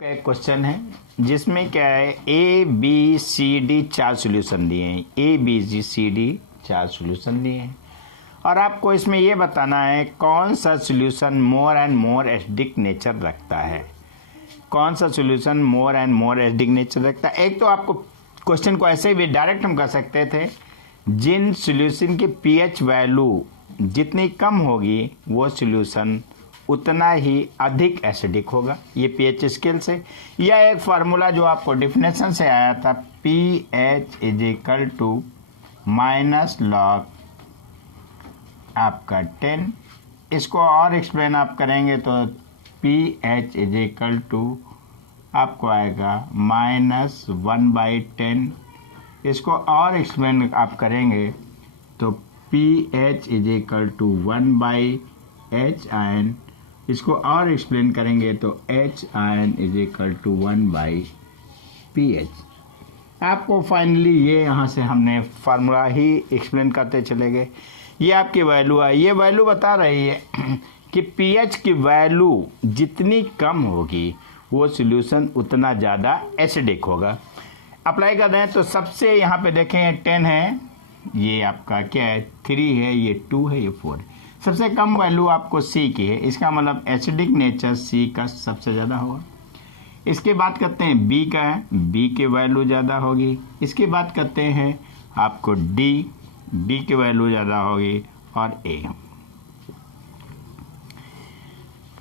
का एक क्वेश्चन है जिसमें क्या है ए बी सी डी चार सॉल्यूशन दिए हैं। ए बी सी डी चार सॉल्यूशन दिए हैं और आपको इसमें ये बताना है कौन सा solution more and more acidic nature रखता है। कौन सा solution more and more acidic nature रखता है। एक तो आपको क्वेश्चन को ऐसे भी डायरेक्ट हम कर सकते थे, जिन सॉल्यूशन की पीएच वैल्यू जितनी कम होगी वो सॉल्यूशन उतना ही अधिक एसिडिक होगा। ये पीएच स्केल से, या एक फार्मूला जो आपको डिफिनेशन से आया था, pH is equal to minus log आपका 10। इसको और एक्सप्लेन आप करेंगे तो पीएच इज इक्वल टू आपको आएगा -1/10। इसको और एक्सप्लेन आप करेंगे तो pH is equal to 1/H ion. इसको और एक्सप्लेन करेंगे तो H ion is equal to 1/pH। आपको फाइनली ये यहाँ से हमने फार्मूला ही एक्सप्लेन करते चले गए। ये आपकी वैल्यू है, ये वैल्यू बता रही है कि pH की वैल्यू जितनी कम होगी वो सॉल्यूशन उतना ज़्यादा एसिडिक होगा। अप्लाई कर रहे हैं तो सबसे यहाँ पे देखें 10 है, ये आपका क्या है 3 है, ये 2 है, ये 4 है। सबसे कम वैल्यू आपको C की है, इसका मतलब एसिडिक नेचर C का सबसे ज़्यादा होगा। इसके बात करते हैं B का है, B की वैल्यू ज़्यादा होगी। इसकी बात करते हैं आपको D की वैल्यू ज़्यादा होगी और A।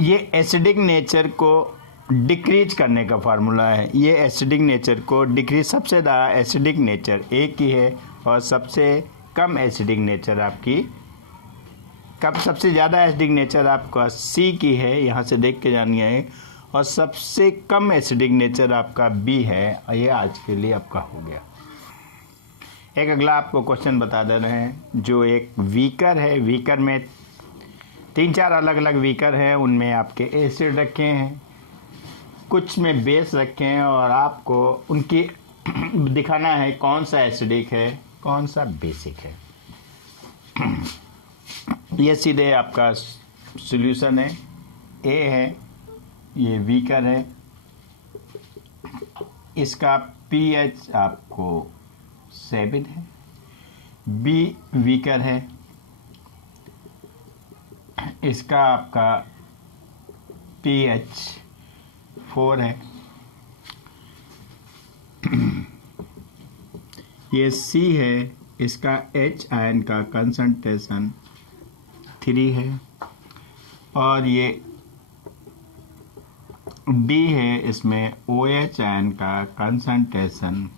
ये एसिडिक नेचर को डिक्रीज करने का फार्मूला है। ये एसिडिक नेचर को डिक्रीज, सबसे ज़्यादा एसिडिक नेचर A की है और सबसे कम एसिडिक नेचर आपकी सबसे ज़्यादा एसिडिक नेचर आपका C की है, यहाँ से देख के जानिए, और सबसे कम एसिडिक नेचर आपका B है। और ये आज के लिए आपका हो गया। एक अगला आपको क्वेश्चन बता दे रहे हैं, जो एक वीकर है। वीकर में 3-4 अलग अलग वीकर हैं, उनमें आपके एसिड रखे हैं, कुछ में बेस रखे हैं, और आपको उनकी दिखाना है कौन सा एसिडिक है कौन सा बेसिक है। ये सीधे आपका सॉल्यूशन है। ए है, ये वीकर है, इसका पीएच आपको 7 है। बी वीकर है, इसका आपका पीएच 4 है। ये सी है, इसका H आयन का कंसंट्रेशन 3 है, और ये D है, इसमें OH आयन का कंसंट्रेशन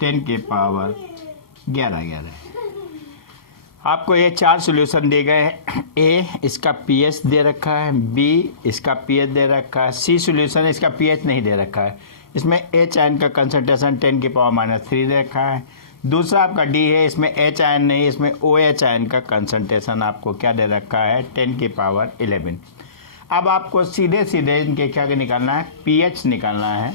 10 के पावर 11 है। आपको ये 4 सॉल्यूशन दिए गए हैं। ए इसका पीएच दे रखा है, बी इसका पीएच दे रखा है, सी सॉल्यूशन इसका पीएच नहीं दे रखा है, इसमें H आयन का कंसंट्रेशन 10 की पावर -3 दे रखा है। दूसरा आपका डी है, इसमें H आयन नहीं, इसमें OH आयन का कंसंट्रेशन आपको क्या दे रखा है 10 की पावर 11। अब आपको सीधे इनके क्या निकालना है, पीएच निकालना है।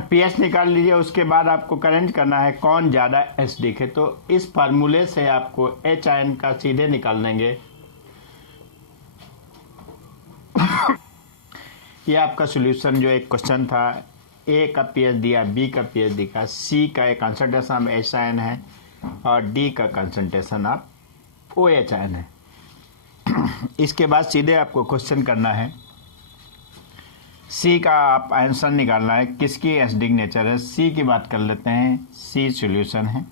पीएच निकाल लीजिए, उसके बाद आपको करंट करना है कौन ज़्यादा एसिडिक है। तो इस फार्मूले से आपको H आयन का सीधे निकाल लेंगे। ये आपका सॉल्यूशन जो एक क्वेश्चन था, ए का पीएच दिया, बी का पीएच दिया, सी का एक कंसंट्रेशन H आयन है और डी का कंसंट्रेशन आप OH आयन है। इसके बाद सीधे आपको क्वेश्चन करना है, सी का आप आंसर निकालना है, किसकी एसिडिक नेचर है। सी की बात कर लेते हैं, सी सॉल्यूशन है,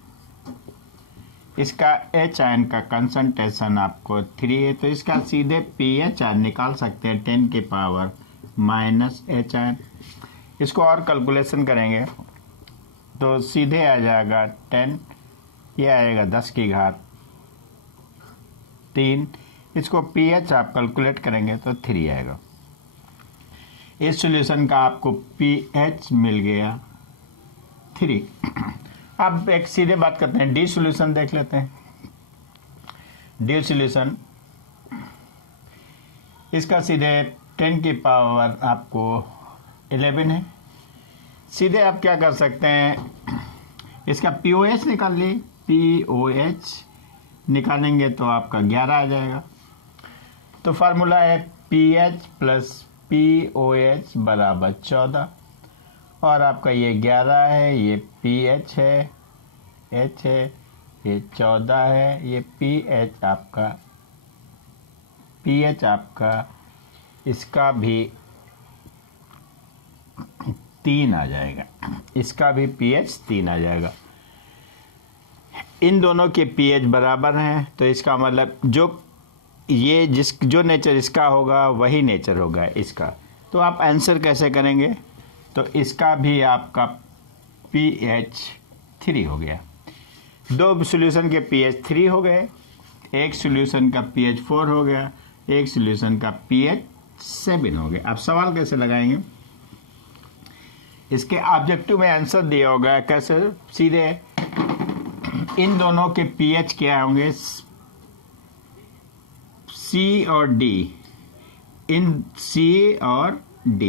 इसका H आयन का कंसंट्रेशन आपको 3 है, तो इसका सीधे पीएच आयन निकाल सकते हैं 10 की पावर -H आयन। इसको और कैलकुलेशन करेंगे तो सीधे आ जाएगा 10, ये आएगा 10 की घात 3। इसको पीएच आप कैलकुलेट करेंगे तो 3 आएगा। इस सॉल्यूशन का आपको पीएच मिल गया 3। अब एक सीधे बात करते हैं, डी सॉल्यूशन देख लेते हैं। डी सॉल्यूशन इसका सीधे 10 की पावर आपको 11 है। सीधे आप क्या कर सकते हैं, इसका POH निकाल ली, POH निकालेंगे तो आपका 11 आ जाएगा। तो फार्मूला है pH प्लस POH बराबर 14, और आपका ये 11 है, ये pH है, H है, ये 14 है, ये pH आपका इसका भी 3 आ जाएगा, इसका भी pH 3 आ जाएगा। इन दोनों के pH बराबर हैं, तो इसका मतलब जो नेचर इसका होगा वही नेचर होगा इसका। तो आप आंसर कैसे करेंगे? तो इसका भी आपका pH 3 हो गया। दो सॉल्यूशन के pH 3 हो गए, एक सॉल्यूशन का pH 4 हो गया, एक सॉल्यूशन का pH 7 हो गया। आप सवाल कैसे लगाएंगे? इसके ऑब्जेक्टिव में आंसर दिया होगा, कैसे? सीधे इन दोनों के pH क्या होंगे? C और D, इन C और D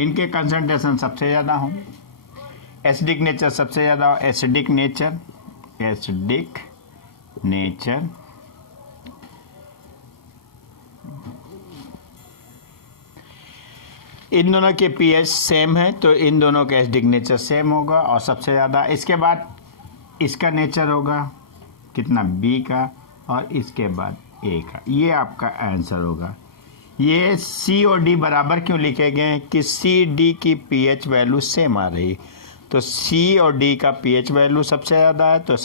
इनके कंसंट्रेशन सबसे ज़्यादा हों, एसिडिक नेचर सबसे ज़्यादा हो, एसिडिक नेचर इन दोनों के pH सेम है, तो इन दोनों का एसिडिक नेचर सेम होगा और सबसे ज़्यादा। इसके बाद इसका नेचर होगा कितना? B का, और इसके बाद A का। ये आपका आंसर होगा। ये C और D बराबर क्यों लिखे गए हैं? कि C D की pH वैल्यू सेम आ रही, तो C और D का pH वैल्यू सबसे ज़्यादा है, तो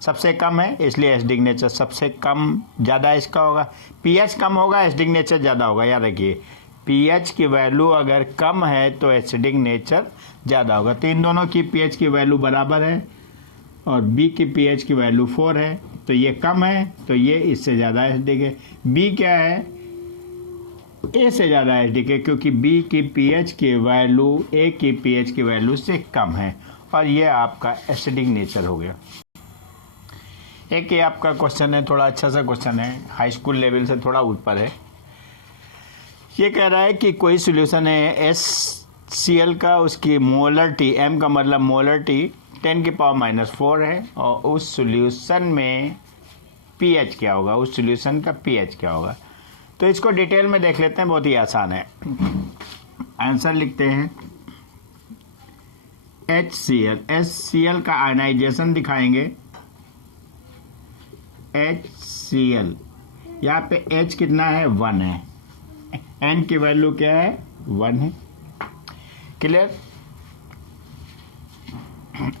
सबसे कम है, इसलिए एसिडिक नेचर सबसे कम ज़्यादा इसका होगा। pH कम होगा, एसिडिक नेचर ज़्यादा होगा। याद रखिए, pH की वैल्यू अगर कम है तो एसिडिक नेचर ज़्यादा होगा। तो इन दोनों की pH की वैल्यू बराबर है और B की pH की वैल्यू 4 है, तो ये कम है, तो ये इससे ज़्यादा एसिडिक है। B क्या है? A से ज़्यादा एसिडिक है, क्योंकि B की pH की वैल्यू A की pH की वैल्यू से कम है, और ये आपका एसिडिक नेचर हो गया। एक ये आपका क्वेश्चन है, थोड़ा अच्छा सा क्वेश्चन है, हाई स्कूल लेवल से थोड़ा ऊपर है। ये कह रहा है कि कोई सॉल्यूशन है HCl का, उसकी मोलरिटी, M का मतलब मोलरिटी 10⁻⁻⁴ है, और उस सॉल्यूशन में pH क्या होगा? उस सॉल्यूशन का pH क्या होगा? तो इसको डिटेल में देख लेते हैं, बहुत ही आसान है। आंसर लिखते हैं HCl का आयनाइजेशन दिखाएंगे। HCl यहाँ पे H कितना है? 1 है, N की वैल्यू क्या है? 1 है। क्लियर?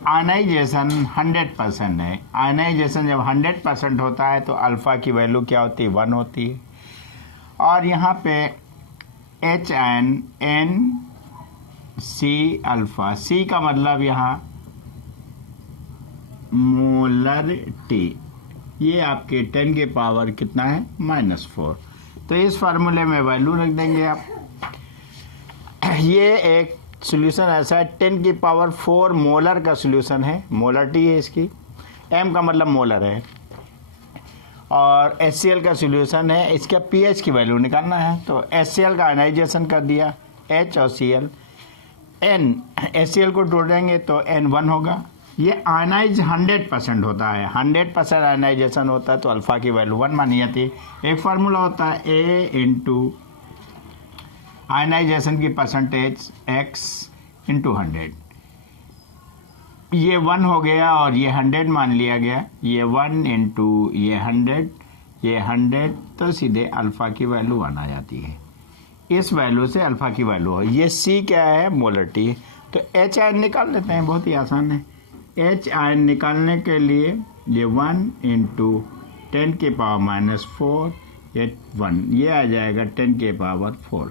आयनाइजेशन 100% है। आयनाइजेशन जब 100% होता है तो अल्फ़ा की वैल्यू क्या होती है? 1 होती है। और यहाँ पे H ion NC alpha, C का मतलब यहाँ मोलरिटी, ये आपके 10 के पावर कितना है? -4। तो इस फार्मूले में वैल्यू रख देंगे आप। ये एक सॉल्यूशन ऐसा है 10⁴ मोलर का सॉल्यूशन है, मोलरिटी है इसकी, M का मतलब मोलर है, और HCl का सॉल्यूशन है, इसका pH की वैल्यू निकालना है। तो HCl का आयनाइजेशन कर दिया, H और Cl, N HCl को जोड़ेंगे तो N1 होगा। ये आयनाइज 100% होता है, 100% आयनाइजेशन होता है तो अल्फ़ा की वैल्यू 1 मानी जाती है। एक फार्मूला होता है A इंटू आयनाइजेशन की परसेंटेज X इंटू 100। ये 1 हो गया और ये 100 मान लिया गया, ये 1 इंटू ये 100, तो सीधे अल्फ़ा की वैल्यू 1 आ जाती है। इस वैल्यू से अल्फ़ा की वैल्यू हो। ये C क्या है? मोलरिटी। तो H आयन निकाल लेते हैं, बहुत ही आसान है। H आयन निकालने के लिए ये 1 इंटू 10⁻⁻⁴, ये 1, ये आ जाएगा 10⁻⁴।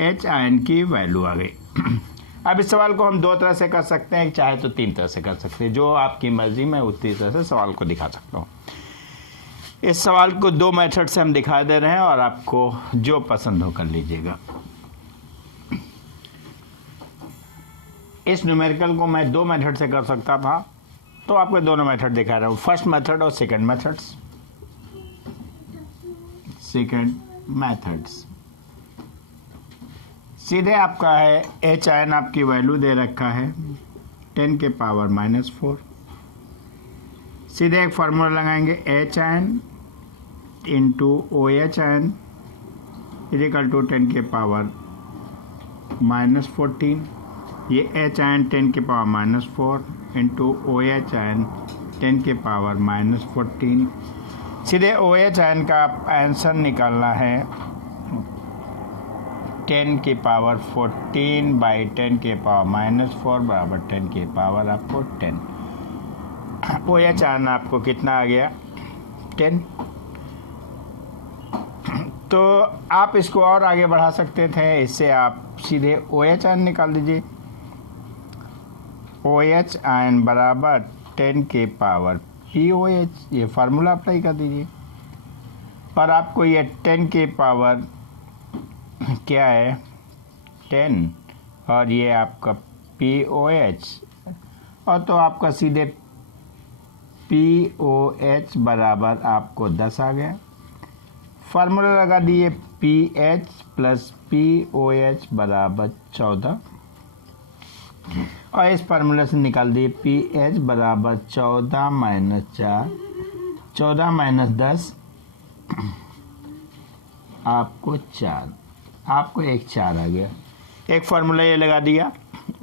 H आयन की वैल्यू आ गई। अब इस सवाल को हम 2 तरह से कर सकते हैं, चाहे तो 3 तरह से कर सकते हैं, जो आपकी मर्जी में उसी तरह से सवाल को दिखा सकता हूँ। इस सवाल को 2 मेथड से हम दिखा दे रहे हैं और आपको जो पसंद हो कर लीजिएगा। इस न्यूमेरिकल को मैं 2 मेथड से कर सकता था, तो आपको दोनों मेथड दिखा रहा हूँ, फर्स्ट मेथड और सेकंड मेथड्स। सीधे आपका है H आयन, आपकी वैल्यू दे रखा है 10⁻⁻⁴। सीधे एक फार्मूला लगाएंगे, H ion into O H ion is equal to 10 के पावर -14, ये एच आयन 10 के power -4 into O H ion 10 के पावर -14। सीधे ओ एच आयन का आंसर निकालना है 10 की पावर 14 बाई 10 के पावर -4 बराबर 10 के पावर आपको 10। ओ एच आयन आपको कितना आ गया 10। तो आप इसको और आगे बढ़ा सकते थे, इससे आप सीधे ओ एच आयन निकाल दीजिए। ओ एच आयन बराबर 10 के पावर पी ओ एच, ये फार्मूला अप्लाई कर दीजिए और आपको ये 10 के पावर क्या है 10 और ये आपका पी ओ एच, और तो आपका सीधे पी ओ एच बराबर आपको 10 आ गया। फार्मूला लगा दिए p H plus p O H बराबर 14 और इस फार्मूला से निकाल दिए पी एच बराबर 14 माइनस 4, 14 माइनस 10 आपको 4, आपको एक 4 आ गया। एक फार्मूला ये लगा दिया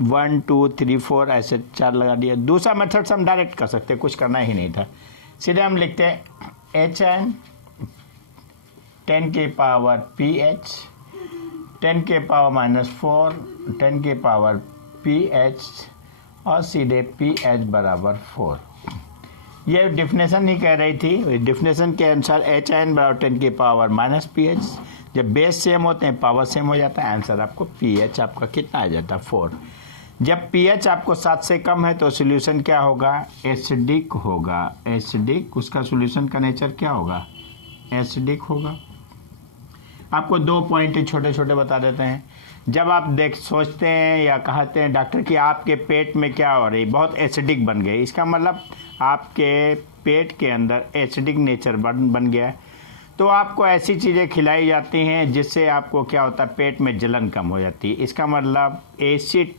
1 2 3 4 ऐसे 4 लगा दिया। दूसरा मेथड से हम डायरेक्ट कर सकते, कुछ करना ही नहीं था, सीधे हम लिखते हैं एच एन 10 के पावर पी एच 10 के पावर -4 10 के पावर पी एच और सीधे पी एच बराबर 4। ये डिफिनेशन ही कह रही थी, डिफिनेशन के अनुसार एच एन बराबर 10 की पावर माइनस पी एच, जब बेस सेम होते हैं पावर सेम हो जाता है, आंसर आपको पी एच आपका कितना आ जाता है 4। जब पी एच आपको 7 से कम है तो सोल्यूशन क्या होगा एसिडिक होगा। एसिडिक, उसका सोल्यूशन का नेचर क्या होगा एसिडिक होगा। आपको 2 पॉइंट छोटे छोटे बता देते हैं। जब आप सोचते हैं या कहते हैं डॉक्टर कि आपके पेट में क्या हो रही, बहुत एसिडिक बन गई, इसका मतलब आपके पेट के अंदर एसिडिक नेचर बन गया है। तो आपको ऐसी चीज़ें खिलाई जाती हैं जिससे आपको क्या होता है पेट में जलन कम हो जाती है। इसका मतलब एसिड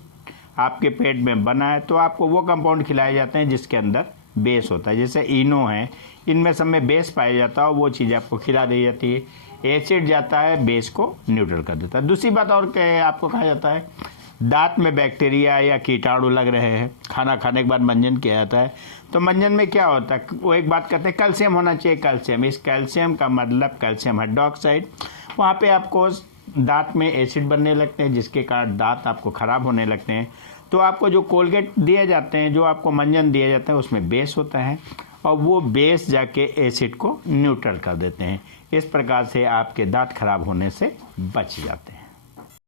आपके पेट में बना है तो आपको वो कंपाउंड खिलाए जाते हैं जिसके अंदर बेस होता है, जैसे इनो है, इनमें सब में बेस पाया जाता है, वो चीज़ आपको खिला दी जाती है। एसिड जाता है बेस को न्यूट्रल कर देता है। दूसरी बात और क्या आपको कहा जाता है, दांत में बैक्टीरिया या कीटाणु लग रहे हैं, खाना खाने के बाद मंजन किया जाता है, तो मंजन में क्या होता है, वो एक बात कहते हैं कैल्शियम होना चाहिए। कैल्शियम, इस कैल्शियम का मतलब कैल्शियम हाइड्रोक्साइड, वहाँ पे आपको दांत में एसिड बनने लगते हैं जिसके कारण दांत आपको ख़राब होने लगते हैं। तो आपको जो कोलगेट दिए जाते हैं, जो आपको मंजन दिए जाते हैं, उसमें बेस होता है और वो बेस जाके एसिड को न्यूट्रल कर देते हैं। इस प्रकार से आपके दांत खराब होने से बच जाते हैं।